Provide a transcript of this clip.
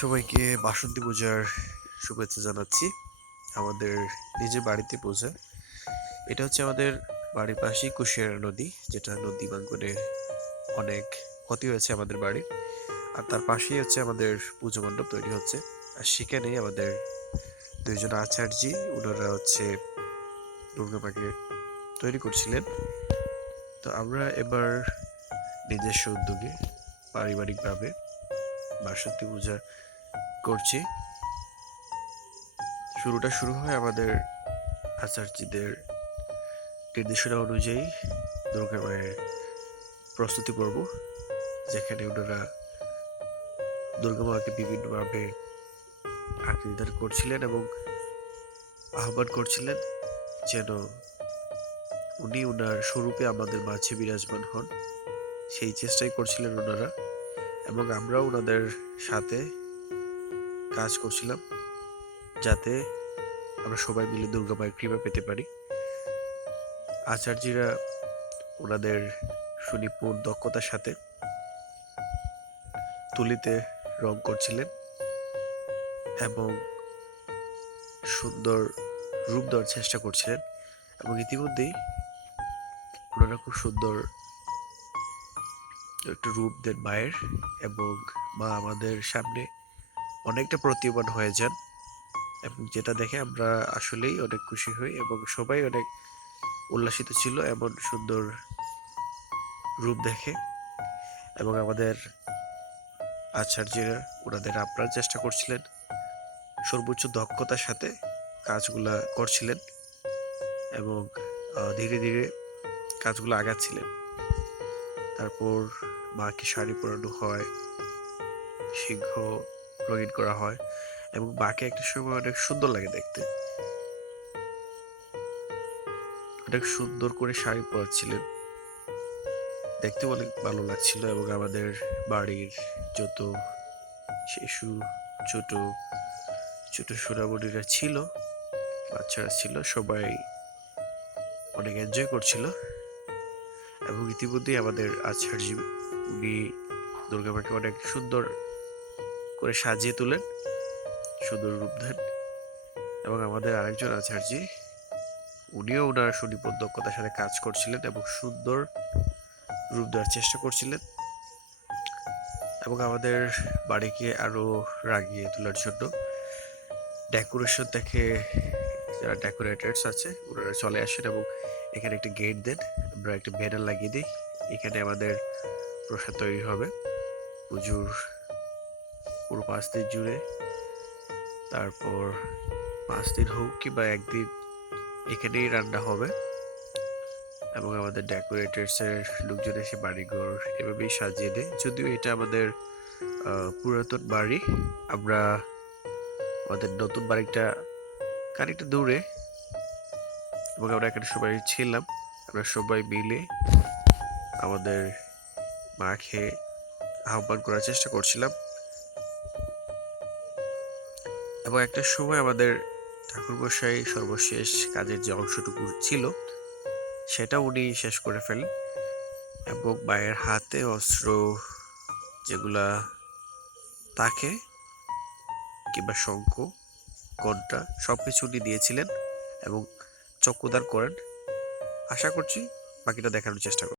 সবাইকে বাসন্তী পূজার শুভেচ্ছা জানাচ্ছি। আমাদের নিজের বাড়িতে পূজা। এটা হচ্ছে আমাদের বাড়ির পাশেই কুশিয়ারা নদী, যেটা নদী ভাঙ্গনে অনেক ক্ষতি হয়েছে আমাদের বাড়ির। আর তার পাশেই হচ্ছে আমাদের পুজো মণ্ডপ তৈরি হচ্ছে। আর সেখানেই আমাদের দুইজন আচার্যি, ওনারা হচ্ছে দুর্গা মাকে তৈরি করছিলেন। তো আমরা এবার নিজস্ব উদ্যোগে পারিবারিকভাবে বাসন্তী পূজা করছি। শুরুটা শুরু হয় আমাদের আচার্যদের নির্দেশনা অনুযায়ী দুর্গা মায়ের প্রস্তুতি পর্ব, যেখানে ওনারা দুর্গা মাকে বিভিন্নভাবে আকৃতি করছিলেন এবং আহ্বান করছিলেন যেন উনি ওনার স্বরূপে আমাদের মাঝে বিরাজমান হন। সেই চেষ্টাই করছিলেন ওনারা, এবং আমরাও ওনাদের সাথে কাজ করছিলাম যাতে আমরা সবাই মিলে দুর্গা মায়ের কৃপা পেতে পারি। আচার্যরা ওনাদের সুনিপুণ দক্ষতার সাথে তুলিতে রং করছিলেন এবং সুন্দর রূপ দেওয়ার চেষ্টা করছিলেন, এবং ইতিমধ্যেই ওনারা খুব সুন্দর একটা রূপ দেন মায়ের, এবং মা আমাদের সামনে অনেকটা প্রতীয়মান হয়ে যান, এবং যেটা দেখে আমরা আসলেই অনেক খুশি হই এবং সবাই অনেক উল্লাসিত ছিল এমন সুন্দর রূপ দেখে। এবং আমাদের আচার্যরা ওনাদের আপ্রাণ চেষ্টা করছিলেন, সর্বোচ্চ দক্ষতার সাথে কাজগুলা করছিলেন এবং ধীরে ধীরে কাজগুলো আগাচ্ছিলেন। তারপর মাকে শাড়ি পরানো হয়, সিংহ রঙিন করা হয়, এবং মাকে একটা সময় অনেক সুন্দর লাগে দেখতে, অনেক সুন্দর করে শাড়ি পরাচ্ছিলেন, দেখতে অনেক ভালো লাগছিল। এবং আমাদের বাড়ির যত শিশু, ছোট ছোট সোনামণিরা ছিল, বাচ্চারা ছিল, সবাই অনেক এনজয় করছিল। এবং ইতিমধ্যেই আমাদের আচার্য উনি দুর্গা মাকে অনেক সুন্দর করে সাজিয়ে তোলেন, সুন্দর রূপ দেন। এবং আমাদের আরেকজন আচার্য, উনিও ওনার সুনিপুণ দক্ষতার সাথে কাজ করছিলেন এবং সুন্দর রূপ দেওয়ার চেষ্টা করছিলেন, এবং আমাদের বাড়িকে আরো রাগিয়ে তোলার জন্য ডেকোরেশন থেকে যারা ডেকোরেটার্স আছে ওনারা চলে আসেন এবং এখানে একটা গেট দেন। আমরা একটা ব্যানার লাগিয়ে দিই, এখানে আমাদের প্রসাদ তৈরি হবে পুজোর পুরো 5 দিন জুড়ে। তারপর 5 দিন হোক কিংবা একদিন এখানেই রান্না হবে, এবং আমাদের ডেকোরেটার্সের লোকজন এসে বাড়িঘর এভাবেই সাজিয়ে দেয়। যদিও এটা আমাদের পুরাতন বাড়ি, আমরা আমাদের নতুন বাড়িটা খানিকটা দূরে, এবং আমরা এখানে সবাই ছিলাম। আমরা সবাই মিলে আমাদের মাকে আহ্বান করার চেষ্টা করছিলাম, এবং একটা সময় আমাদের ঠাকুরমশাই সর্বশেষ কাজের যে অংশটুকু ছিল সেটা উনি শেষ করে ফেলেন, এবং মায়ের হাতে অস্ত্র যেগুলা তাকে কিংবা শঙ্খ, ঘণ্টা সবকিছু উনি দিয়েছিলেন এবং চক্ষুদান করেন। আশা করছি বাকিটা দেখানোর চেষ্টা করব।